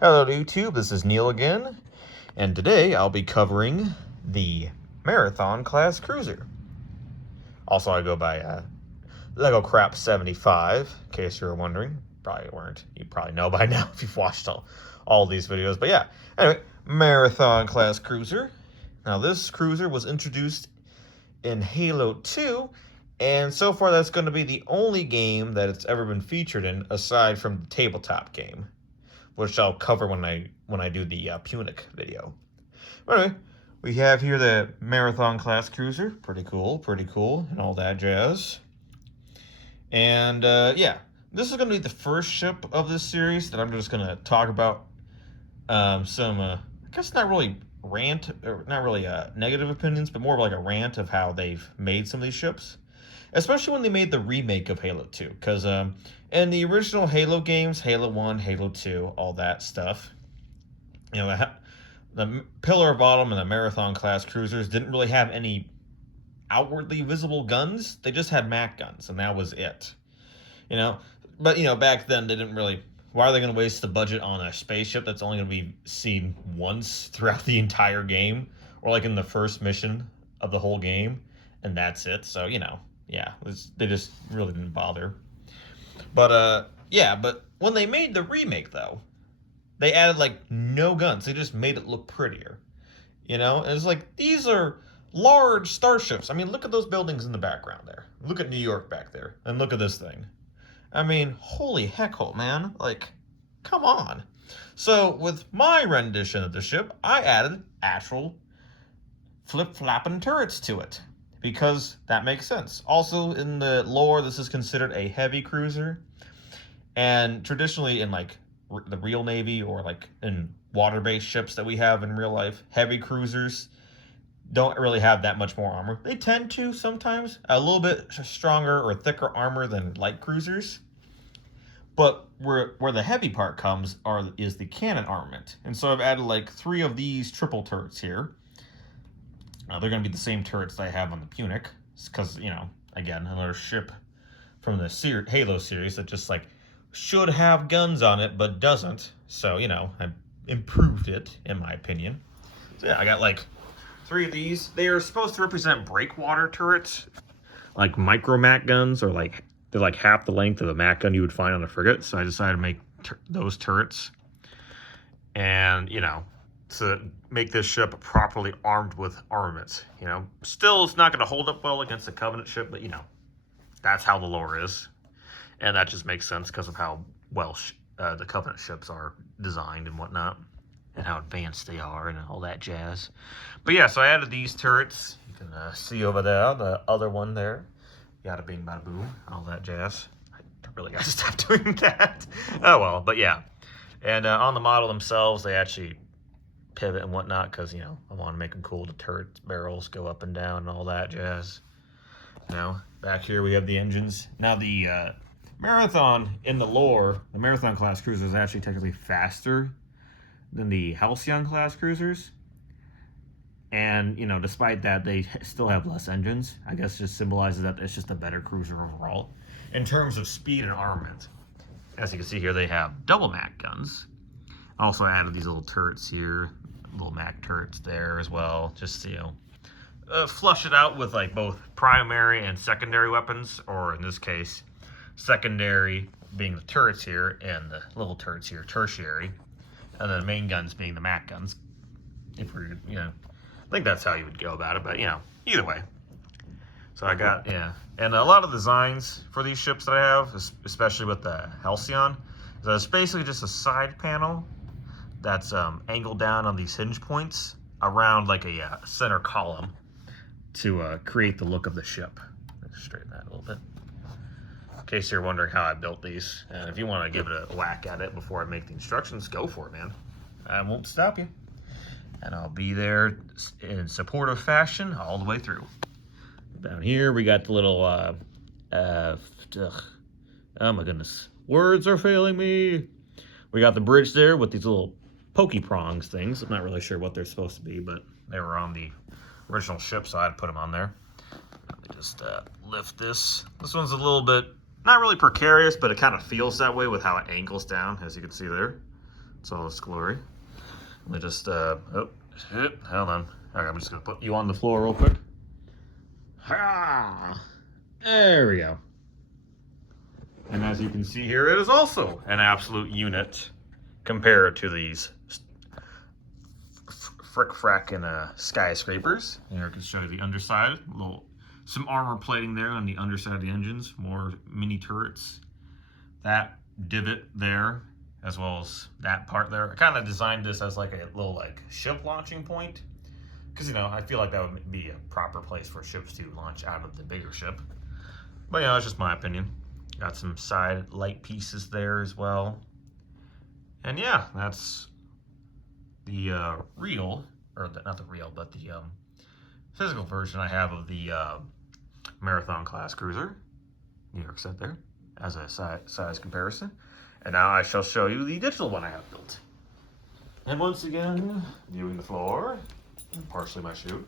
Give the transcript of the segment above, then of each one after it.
Hello YouTube, this is Neil again, and today I'll be covering the Marathon class cruiser. Also, I go by Lego Crap 75, in case you were wondering. Probably weren't. You probably know by now if you've watched all these videos. But yeah, anyway, Marathon class cruiser. Now this cruiser was introduced in Halo 2, and so far that's going to be the only game that it's ever been featured in aside from the tabletop game, which I'll cover when I do the Punic video. But anyway, we have here the Marathon class cruiser. Pretty cool, and all that jazz. And yeah, this is going to be the first ship of this series that I'm just going to talk about some, I guess not really negative opinions, but more of like a rant of how they've made some of these ships. Especially when they made the remake of Halo 2. Because in the original Halo games, Halo 1, Halo 2, all that stuff, you know, the Pillar Bottom and the Marathon class cruisers didn't really have any outwardly visible guns. They just had MAC guns, and that was it. You know, but, you know, back then they didn't really... Why are they going to waste the budget on a spaceship that's only going to be seen once throughout the entire game? Or like in the first mission of the whole game, and that's it. So, you know... Yeah, they just really didn't bother. But, yeah, but when they made the remake, though, they added, like, no guns. They just made it look prettier. You know? And it's like, these are large starships. I mean, look at those buildings in the background there. Look at New York back there. And look at this thing. I mean, holy heckhole, man. Like, come on. So, with my rendition of the ship, I added actual flip-flapping turrets to it. Because that makes sense. Also, in the lore, this is considered a heavy cruiser. And traditionally in, like, the real Navy or, like, in water-based ships that we have in real life, heavy cruisers don't really have that much more armor. They tend to sometimes. A little bit stronger or thicker armor than light cruisers. But where the heavy part comes is the cannon armament. And so I've added, like, 3 of these triple turrets here. They're going to be the same turrets that I have on the Punic. Because, you know, again, another ship from the Halo series that just, like, should have guns on it, but doesn't. So, you know, I improved it, in my opinion. So, yeah, I got, like, 3 of these. They are supposed to represent breakwater turrets. Like, micro-MAC guns, or, like, they're, like, half the length of a MAC gun you would find on a frigate. So I decided to make those turrets. And, you know... to make this ship properly armed with armaments, you know. Still, it's not going to hold up well against a Covenant ship, but, you know, that's how the lore is. And that just makes sense because of how well the Covenant ships are designed and whatnot, and how advanced they are and all that jazz. But, yeah, so I added these turrets. You can see over there, the other one there. Yada bing, bada boom, all that jazz. I really got to stop doing that. Oh, well, but, yeah. And on the model themselves, they actually... pivot and whatnot, because, you know, I want to make them cool. The turret barrels go up and down and all that jazz. Now, back here we have the engines. Now, the Marathon in the lore, the Marathon class cruiser is actually technically faster than the Halcyon class cruisers. And, you know, despite that, they still have less engines. I guess just symbolizes that it's just a better cruiser overall. In terms of speed and armament, as you can see here, they have double MAC guns. I also added these little turrets here, little MAC turrets there as well, just to, you know, flush it out with, like, both primary and secondary weapons, or in this case, secondary being the turrets here, and the little turrets here, tertiary, and then the main guns being the MAC guns, if we're, you know, I think that's how you would go about it, but, you know, either way. So I got, yeah, and a lot of designs for these ships that I have, especially with the Halcyon, is it's basically just a side panel that's angled down on these hinge points around like a center column to create the look of the ship. Let's straighten that a little bit. In case you're wondering how I built these, and if you want to give it a whack at it before I make the instructions, go for it, man. I won't stop you. And I'll be there in supportive fashion all the way through. Down here we got the little, oh my goodness. Words are failing me. We got the bridge there with these little pokey prongs things. I'm not really sure what they're supposed to be, but they were on the original ship, so I had to put them on there. Let me just lift this. This one's a little bit, not really precarious, but it kind of feels that way with how it angles down, as you can see there. It's all its glory. Let me just, hold on. All right, I'm just gonna put you on the floor real quick. Ha! There we go. And as you can see here, it is also an absolute unit compared to these frick-frack and skyscrapers. Here I can show you the underside. Some armor plating there on the underside of the engines. More mini turrets. That divot there, as well as that part there. I kind of designed this as like a little ship launching point. Because, you know, I feel like that would be a proper place for ships to launch out of the bigger ship. But, you know, it's just my opinion. Got some side light pieces there as well. And yeah, that's the not the real, but the physical version I have of the Marathon class cruiser. New York set there as a size comparison. And now I shall show you the digital one I have built. And once again, viewing the floor, and partially my shoe.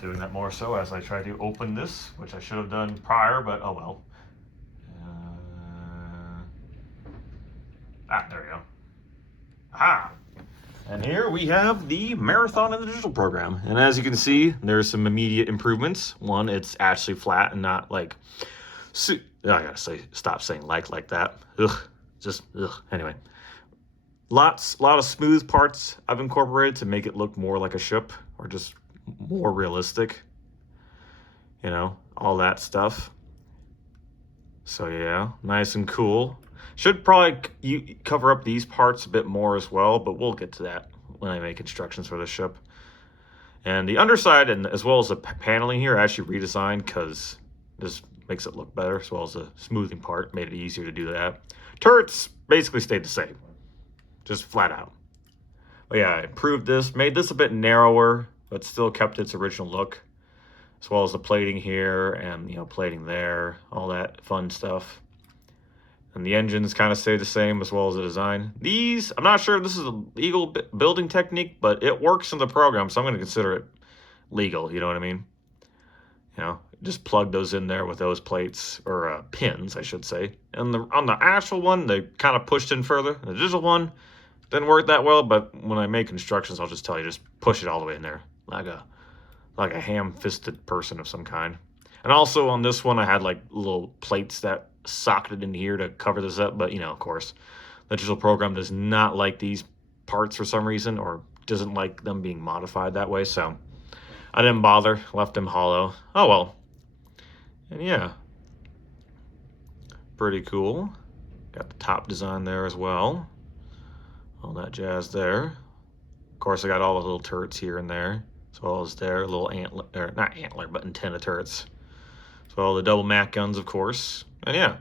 Doing that more so as I try to open this, which I should have done prior, but oh well. There we go. Aha! And here we have the Marathon in the digital program. And as you can see, there's some immediate improvements. One, it's actually flat and not like... I gotta stop saying like that. Ugh. Anyway. Lot of smooth parts I've incorporated to make it look more like a ship, or just more realistic. You know, all that stuff. So yeah, nice and cool. Should probably cover up these parts a bit more as well, but we'll get to that when I make instructions for the ship. And the underside, and as well as the paneling here, I actually redesigned because this makes it look better, as well as the smoothing part made it easier to do that. Turrets basically stayed the same, just flat out. But yeah, I improved this, made this a bit narrower, but still kept its original look, as well as the plating here and, you know, plating there, all that fun stuff. And the engines kind of stay the same, as well as the design. These, I'm not sure if this is a legal building technique, but it works in the program, so I'm going to consider it legal, you know what I mean? You know, just plug those in there with those plates, or pins, I should say. And on the actual one, they kind of pushed in further. The digital one didn't work that well, but when I make instructions, I'll just tell you, just push it all the way in there, like a ham-fisted person of some kind. And also on this one, I had like little plates that socketed in here to cover this up, but you know, of course, the digital program does not like these parts for some reason, or doesn't like them being modified that way, so I didn't bother, left them hollow. Oh well. And yeah, pretty cool. Got the top design there as well, all that jazz there. Of course, I got all the little turrets here and there, as well as their little antler, or not antler, but antenna turrets. So all the double Mac guns, of course. And yeah,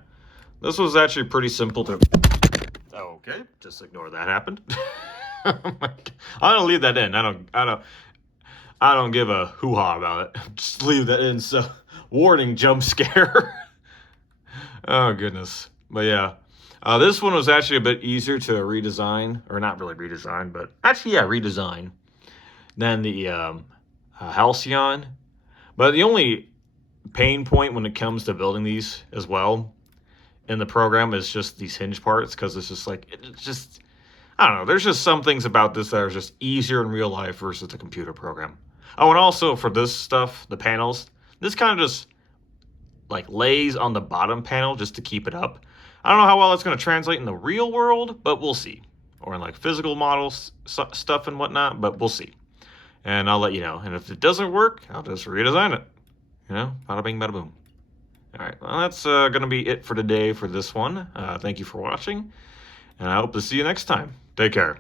this was actually pretty simple to... Okay, just ignore that happened. I'm gonna leave that in. I don't give a hoo-ha about it. Just leave that in. So, warning, jump scare. Oh goodness. But yeah, this one was actually a bit easier to redesign, or not really redesign, but actually yeah, redesign than the Halcyon. But the only pain point when it comes to building these as well in the program is just these hinge parts, because it's just like, I don't know, there's just some things about this that are just easier in real life versus the computer program. Oh, and also for this stuff, the panels, this kind of just like lays on the bottom panel just to keep it up. I don't know how well it's going to translate in the real world, but we'll see. Or in like physical models stuff and whatnot, but we'll see. And I'll let you know. And if it doesn't work, I'll just redesign it. You know, bada bing, bada boom. All right, well, that's going to be it for today for this one. Thank you for watching, and I hope to see you next time. Take care.